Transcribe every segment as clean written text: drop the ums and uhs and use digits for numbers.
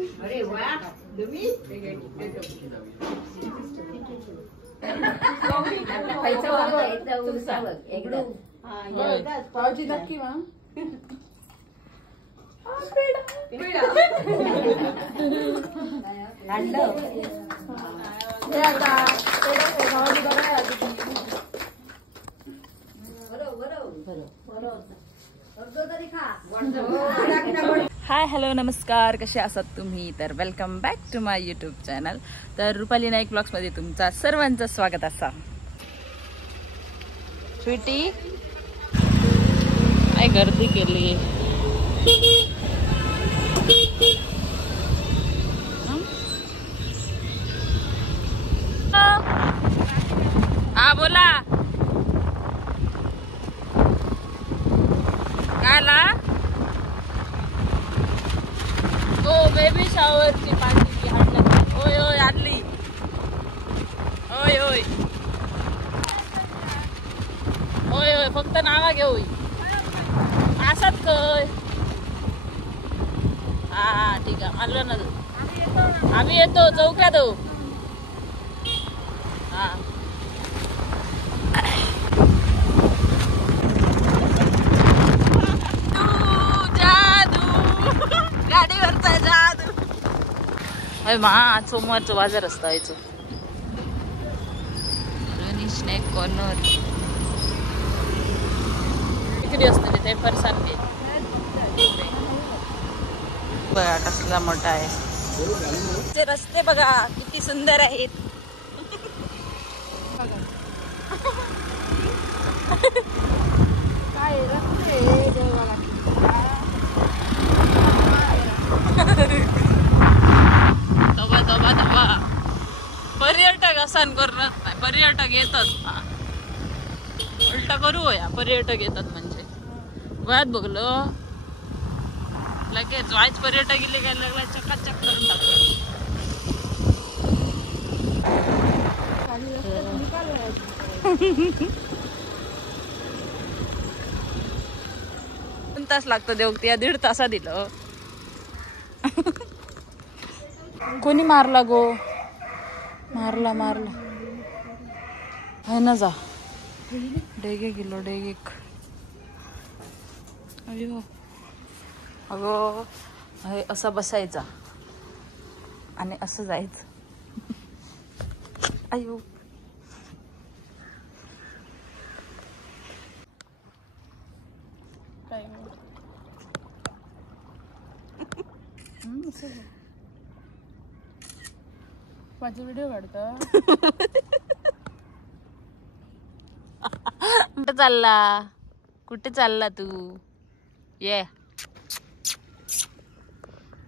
अरे वा तुम्ही पावची नक्की वा हाय हॅलो नमस्कार, कसे आहात तुम्ही? तर welcome back to my YouTube channel. तर रुपाली नाईक ब्लॉग्स मध्ये तुमचा सर्वांचं स्वागत असा. स्वीटी काय गर्दी केली. हा बोला काला हो बेबी शॉवरची पार्टी हाडलं. होय होय आणली. होय होय होय होय फक्त नावा घेऊ असत काय. हा ठीक आहे आलो ना. आम्ही येतो चौकात. हा गाडीवरचा जादू. अरे मा आज सोमवारचं बाजार असतं यायचं. स्नॅक कॉर्नर इकडे असतं ते फरसाण ते बघा कसला मोठा आहे. ते रस्ते बघा किती सुंदर आहेत. काय रस्ते तबा तबा तबा पर्यटक असान करत नाही. पर्यटक येतात उलटा करू या. पर्यटक येतात म्हणजे वयात बघलं लगेच वाईच पर्यटक गेले काय लागला चकाचक करून टाकतात. तास लागतो देऊ या 1.5 तासा दिलं. कोणी मारला गो. मारला मारला है ना. जा डेगे किलो डेगे. अयो अगो हे असं बसायचा आणि असं जायचं. अयो काय माझा व्हिडिओ काढता. कुठे चालला? कुठे चालला तू? ये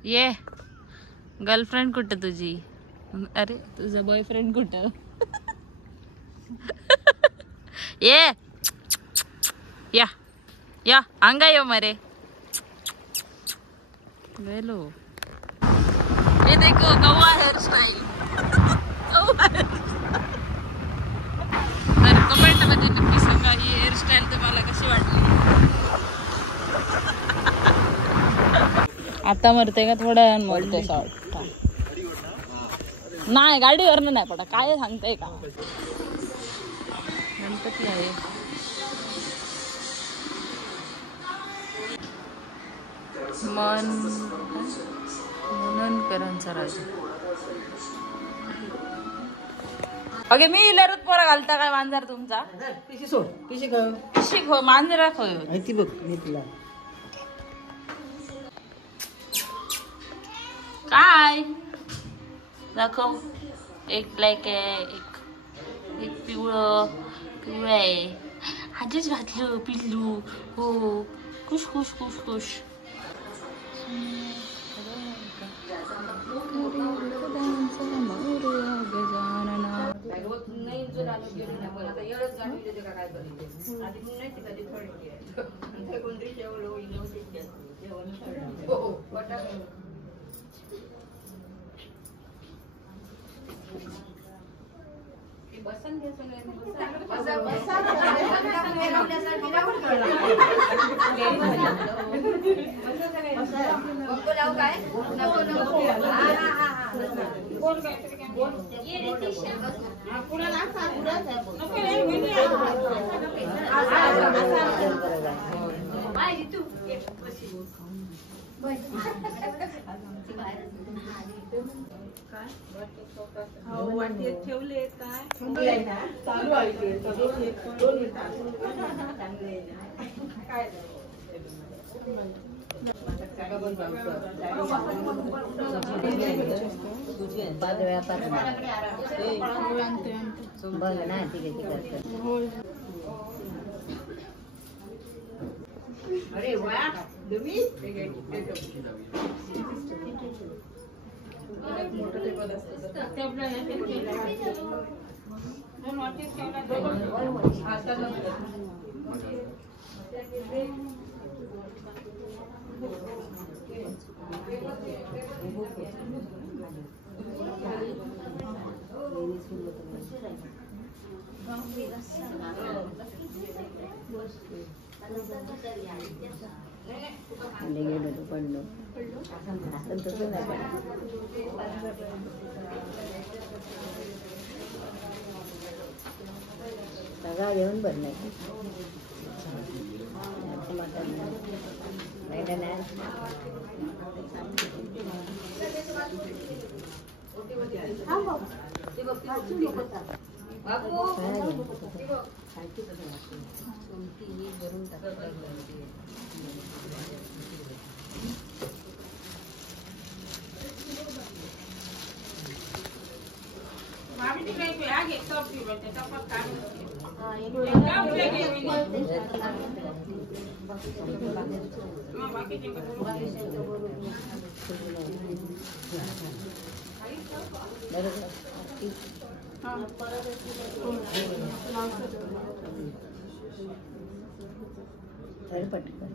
ये गर्लफ्रेंड कुठं तुझी? अरे तुझा बॉयफ्रेंड कुठं? ये या या अंगा यो मरे वेलो. ये देखो गवा हेअर स्टाईल. तर कमेंट मध्ये नक्की सांगा ही हेअरस्टाईल तुम्हाला कशी वाटली. आता मरते का थोड्या वेळानं मरते असं वाटतं. नाही गाडीवरनं नाही पडा. काय सांगताय का. गणपती आहे. मननकरांचा राजा. अगे मी इलरत पोरा घालता काय मांजर तुमचा. पिशी सोड पिशी खाऊ पिशी खो मांजरा खोय. ती बघ मी तुला काय दाखव. एक ब्लॅक आहे एक पिवळं आहे. आधीच घातलं पिल्लू. हो खुश खुश खुश खुश. वाटेत ठेवले काय चालू आहे काय अरे वा तुम्ही सगळा घेऊन भरलाय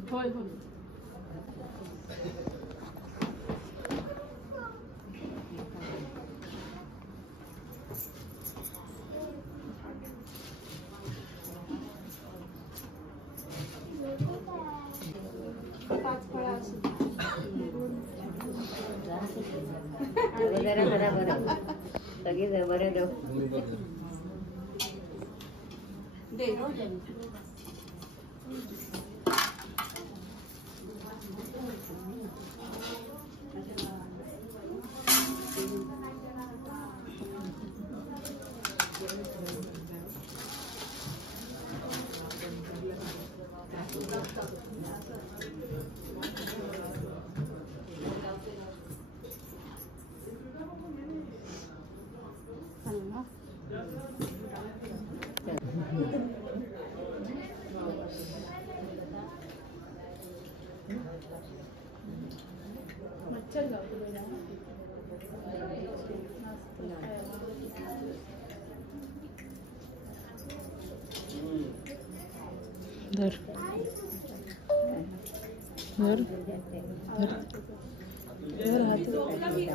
होय सगळी बरे देऊ धर धर धर धर हात नाही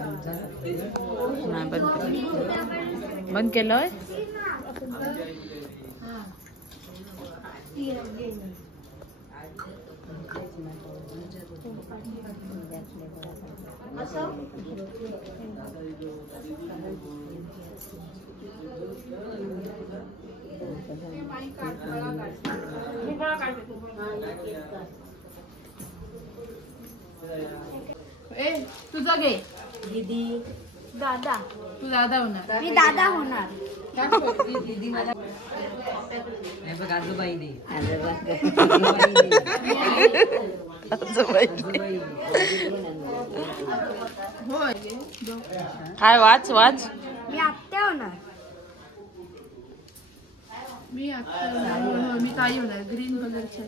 बंद केलंय ए तुझा घे दीदी दादा तू दादा होणार मी दादा होणार दीदी मला आजोबाई दे होय काय वाच वाच मी आत्या होणार मी आता होणार मी ताई होणार ग्रीन कलरचे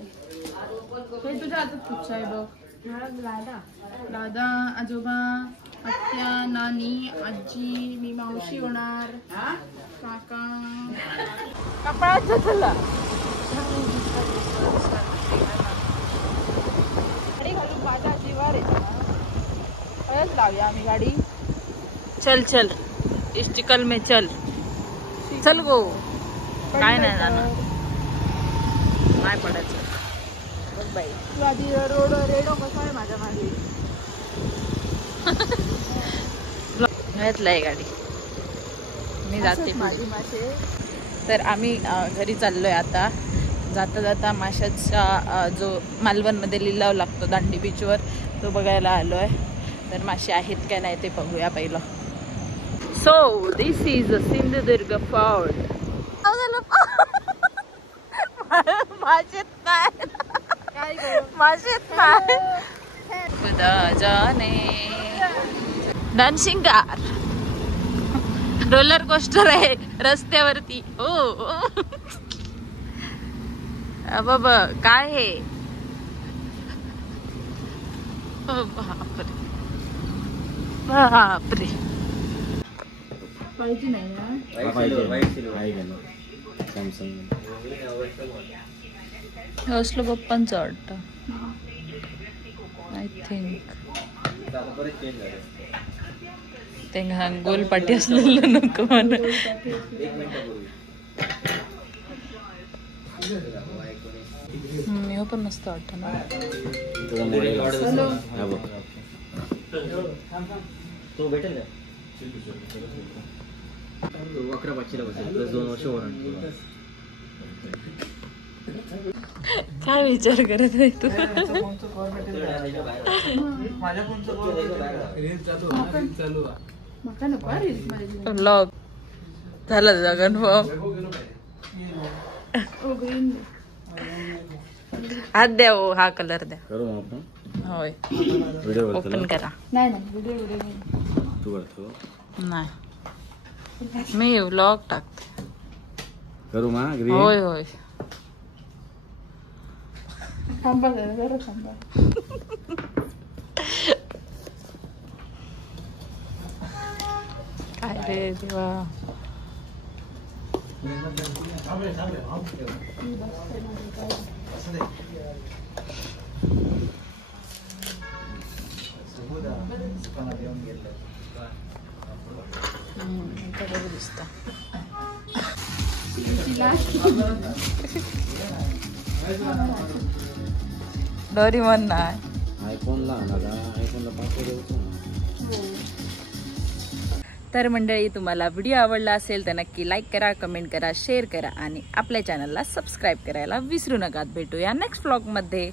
हे तुझ्या हातात कुठचं आहे बघ दादा दादा आजोबा आत्या नानी आजी मी मावशी होणार काका कपडाचा चला गाडी घालून माझ्या जीवार येत लावूया आम्ही गाडी चल चल इस चिकल में चल चल गो काय नाही जाणार नाही पडायचं. बघ बाई तू आधी रोडवर रेडो कसा आहे माझ्या मागे. घेतलाय गाडी मी जाते माझी मासे. तर आम्ही घरी चाललोय आता. जाता जाता माशाचा जो मालवणमध्ये लिलाव लागतो दांडी बीचवर तो बघायला आलो आहे. तर मासे आहेत का नाही ते बघूया पहिलं. So this is a Sindhudurg fort. मासेत नाही मासेत नाही खुदा जाने. डान्सिंग कार रोलर कोस्टर आहे रस्त्यावरती. हो बाबा काय हे. बापरे बापरे. पाहिजे नाही ना. असलं पप्पांचं वाटतं आय थिंक. ते गोलपाटी असलेलं नको म्हणून. मी पण मस्त वाटतं ना. तो भेटेल का 11/5 बसेल प्लस 2 वर्ष वॉरंटी. काय विचार करत आहे तू. ब्लॉग झाला जगन हात द्या. हो हा कलर द्या. होय ओपन करा. नाही नाही व्हिडिओ नाही मी व्लॉग टाकते. होय होय थांबा जरा थांबा. काय रे देवा. दिसत डोरेमॉन नाही. तर मंडळी तुम्हाला व्हिडिओ आवडला असेल तर नक्की लाईक करा, कमेंट करा, शेअर करा आणि आपल्या चॅनलला सबस्क्राईब करायला विसरू नका. भेटूया नेक्स्ट व्लॉगमध्ये.